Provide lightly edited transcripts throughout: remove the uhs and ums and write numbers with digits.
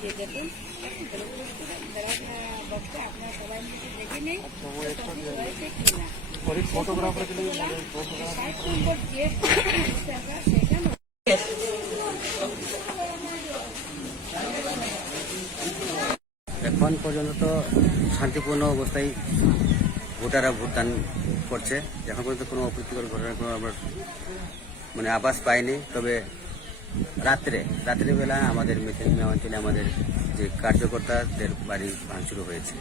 দিয়ে দেখুন বক্তা আপনারা সবাই মিলে দেখে নেই হয়েছে কিনা फोटोग्राफर के लिए 60 নম্বর যে সেখানে এখন পর্যন্ত তো শান্তিপূর্ণ অবস্থায় ভোটাররা ভোটদান করছে। এখন পর্যন্ত কোনো অপ্রীতিকর ঘটনার কোনো আমরা মানে আভাস পাইনি। তবে রাত্রিবেলা আমাদের মেথিনিয়া অঞ্চলে আমাদের যে কার্যকর্তাদের বাড়ি ভাঙচুর হয়েছে,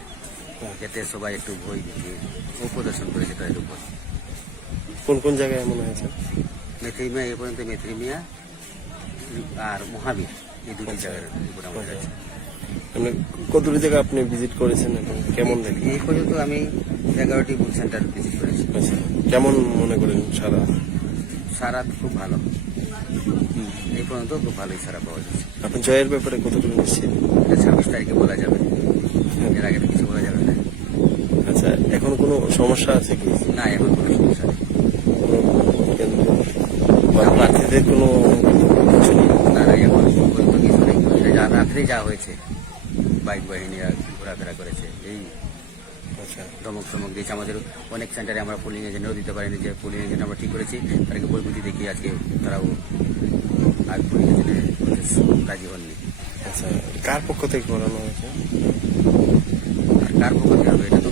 যাতে সবাই একটু ভয় দিয়ে প্রদর্শন করেছে তাদের উপর। কোন কোন জায়গায় এমন হয়েছে? মেথিনিয়া এই পর্যন্ত মেথিনিয়া আর মহাবীর এই দুটি জায়গার উপর আমাদের আছে। মানে কতগুলি জায়গা আপনি ভিজিট করেছেন এবং কেমন দেখেন? এই পর্যন্ত আমি 11টি বুথ সেন্টার ভিজিট করেছি। আচ্ছা, কেমন মনে করেন সারা? সারা খুব ভালো, এই পর্যন্ত খুব ভালোই সারা পাওয়া যাচ্ছে। আপনি জয়ের ব্যাপারে কতটুকু নিশ্চিত? এটা 26 তারিখে বলা যাবে, এর আগে তো কিছু বলা যাবে না। আচ্ছা, এখন কোনো সমস্যা আছে কি? না, এখন কোনো সমস্যা নেই। কোনো কেন্দ্র বা প্রার্থীদের কোনো কিছু নেই? না না, এখন পর্যন্ত কিছু নেই। এটা রাত্রেই যা হয়েছে, বাইক বাহিনীরা ঘোরাফেরা করেছে, এই আচ্ছা, ধমক দিয়েছে। আমাদের অনেক সেন্টারে আমরা পোলিং এজেন্টও দিতে পারিনি, যে পোলিং এজেন্ট আমরা ঠিক করেছি, তাদেরকে বইপুঁজি দেখিয়ে আজকে তারাও আর পোলিং এজেন্টের রাজি হননি। আচ্ছা, কার পক্ষ থেকে করানো হয়েছে? আর কার পক্ষ থেকে হবে এটা তো